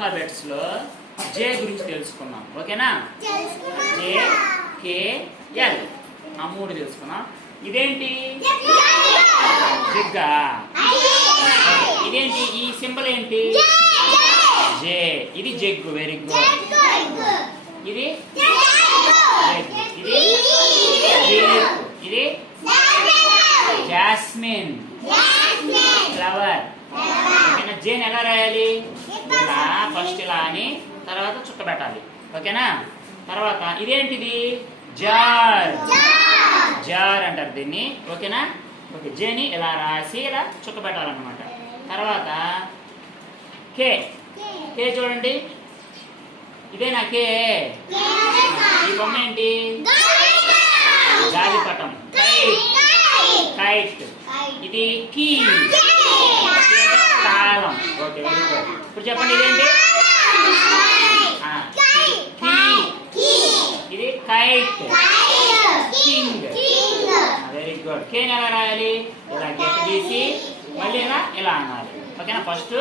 ఆల్ఫాబెట్స్లో జే గురించి తెలుసుకున్నాం. ఓకేనా? జే, కే, ఎల్ ఆ 3 తెలుసుకున్నాం. ఇదేంటి? జిగ్గా. ఇదేంటి? ఈ సింబల్ ఏంటి? జే. ఇది జగ్గు. Very good. ఇది ఇది ఇది జాస్మిన్ ఫ్లవర్. ఓకేనా? జేన్ ఎలా రాయాలి? ఇలా ఫస్ట్ ఇలా అని తర్వాత చుక్క పెట్టాలి. ఓకేనా? తర్వాత ఇదేంటిది? జార్. జార్ అంటారు దీన్ని. ఓకేనా? ఓకే. జేని ఇలా రాసి ఇలా చుక్క పెట్టాలన్నమాట. తర్వాత కే. కే చూడండి. ఇదేనా కే? ఈ బొమ్మ ఏంటి? గాలిపటం. కైట్. ఇది కీ. తాళం. Okay, very good. ఇప్పుడు చెప్పండి ఇదేంటి? ఇది కైట్. కింగ్. Very good. కేని ఎలా రాయాలి? ఇలా గీత గీసి మళ్ళీ ఇలా అనాలి. ఓకేనా? ఫస్ట్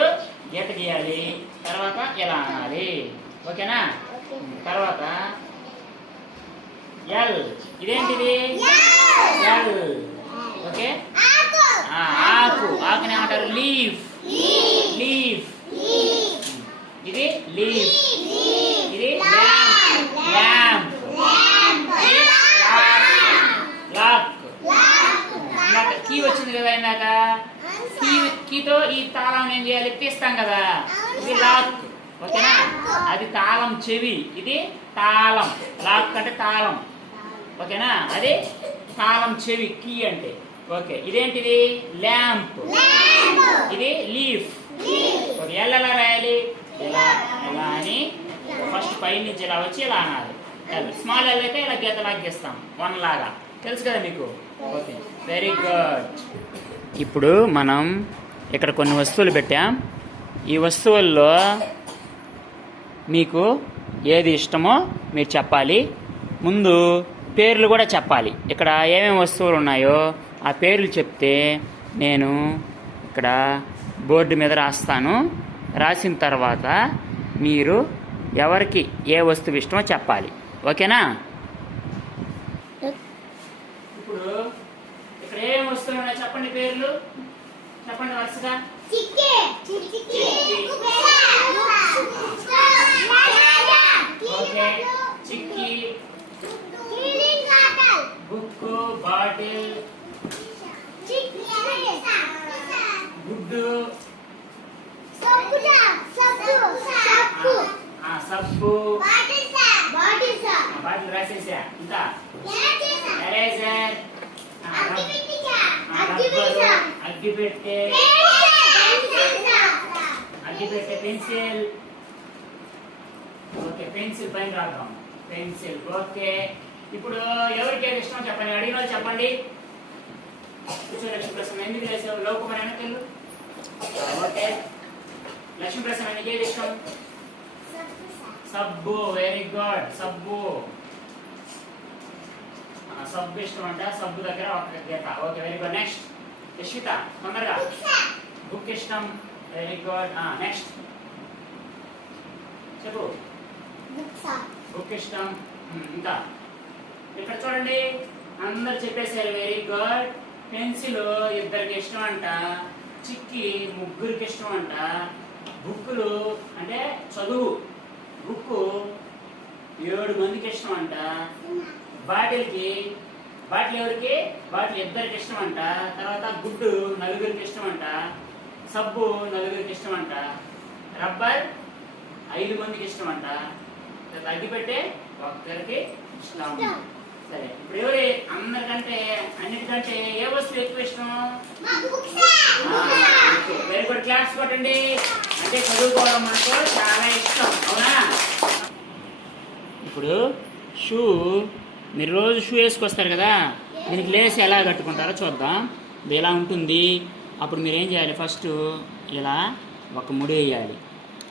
గీత గీయాలి, తర్వాత ఇలా అనాలి. ఓకేనా? తర్వాత ఎల్. ఇదేంటిది? ఎల్. ఓకే. ఆకు. ఆకుని ఏమంటారు? లీఫ్. లీఫ్. ఇది లీఫ్. ఇది ల్యాంప్. లాక్. ఇందాక కీ వచ్చింది కదా. ఇందాక కీతో ఈ తాళం ఏం చేయాలి? తీస్తాం కదా. ఇది లాక్. ఓకేనా? అది తాళం చెవి. ఇది తాళం. లాక్ అంటే తాళం. ఓకేనా? అది తాళం చెవి కీ అంటే. ఓకే. ఇదేంటిది? ల్యాంప్. ఇది లీఫ్. ఓకే. ఎల్ ఎలా రాయాలి? ఇలా ఇలా అని ఫస్ట్ పై నుంచి ఇలా వచ్చి ఇలా అనాలి. స్మాల్ ఎల్ అయితే ఇలా గీత లాగేస్తాం 1 లాగా. తెలుసు కదా మీకు? Okay, very good. ఇప్పుడు మనం ఇక్కడ కొన్ని వస్తువులు పెట్టాం. ఈ వస్తువుల్లో మీకు ఏది ఇష్టమో మీరు చెప్పాలి. ముందు పేర్లు కూడా చెప్పాలి. ఇక్కడ ఏమేమి వస్తువులు ఉన్నాయో ఆ పేర్లు చెప్తే నేను ఇక్కడ బోర్డు మీద రాస్తాను. రాసిన తర్వాత మీరు ఎవరికి ఏ వస్తువు ఇష్టమో చెప్పాలి. ఓకేనా? ఇప్పుడు ఇక్కడ ఏమేమి వస్తువులు ఉన్నాయో చెప్పండి. పేర్లు చెప్పండి వరుసగా. ఓకే. చిక్కీ, బుక్, బాటిల్, గుడ్డు, సబ్బు, బాటిల్ రాసేసా. ఇంకా ఎరేజర్, అగ్గిపెట్టె, పెన్సిల్. ఓకే, పెన్సిల్ పైన రాద్దాం. పెన్సిల్. ఓకే. ఇప్పుడు ఎవరికి ఏది ఇష్టం చెప్పండి. అడిగిన వాళ్ళు చెప్పండి. లక్ష్మీప్రసన్న ఎందుకు చేసావు? లోకమని వెనకెళ్ళు. ఓకే. లక్ష్మీప్రసన్న నీకు ఏది ఇష్టం? సబ్బు. Very good. సబ్బు. సబ్బు ఇష్టం అంట. సబ్బు దగ్గర ఒక గీత. Okay, very good. Next Yashwitha తొందరగా. బుక్ ఇష్టం. Very good. నెక్స్ట్ చెప్పు. బుక్ ఇష్టం. ఇంకా ఇక్కడ చూడండి అందరు చెప్పేశారు. Very good. పెన్సిల్ ఇద్దరికి ఇష్టం అంట. చిక్కి ముగ్గురికి ఇష్టం అంట. బుక్కులు అంటే చదువు. బుక్ 7 మందికి ఇష్టం అంట. బాటిల్ ఎవరికి? బాటిల్ ఇద్దరికి ఇష్టం అంట. తర్వాత గుడ్డు 4గురికి ఇష్టం అంట. సబ్బు 4గురికి ఇష్టం అంట. రబ్బర్ 5 మందికి ఇష్టం అంట. అగ్గిపెట్టే ఒక్కరికి ఇష్టం. సరే, ఇప్పుడు ఎవరి అందరికంటే అన్నిటికంటే ఏ వస్తువు ఎక్కువ ఇష్టం? Very good. క్లాస్ కొట్టండి. అంటే చదువుకోవడం మనకు చాలా ఇష్టం. అవునా? ఇప్పుడు షూ, మీరు రోజు షూ వేసుకొస్తారు కదా. దీనికి లేస్ ఎలా కట్టుకుంటారో చూద్దాం. ఇది ఎలా ఉంటుంది. అప్పుడు మీరు ఏం చేయాలి? ఫస్ట్ ఇలా ఒక ముడి వేయాలి.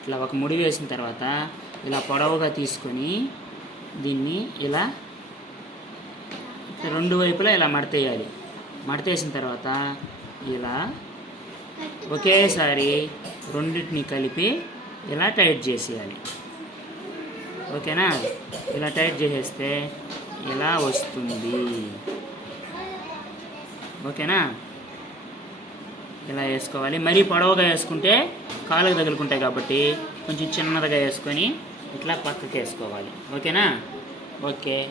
ఇలా ఒక ముడి వేసిన తర్వాత ఇలా పొడవుగా తీసుకొని దీన్ని ఇలా 2 వైపులా ఇలా మడతేయాలి. మడతేసిన తర్వాత ఇలా ఒకేసారి రెండింటిని కలిపి ఇలా టైట్ చేసేయాలి. ఓకేనా? ఇలా టైట్ చేసేస్తే ఇలా వస్తుంది. ఓకేనా? ఇలా వేసుకోవాలి. మరీ పొడవుగా వేసుకుంటే కాళ్ళకు తగులుకుంటాయి కాబట్టి కొంచెం చిన్నదిగా వేసుకొని ఇట్లా పక్కకి వేసుకోవాలి. ఓకేనా? ఓకే.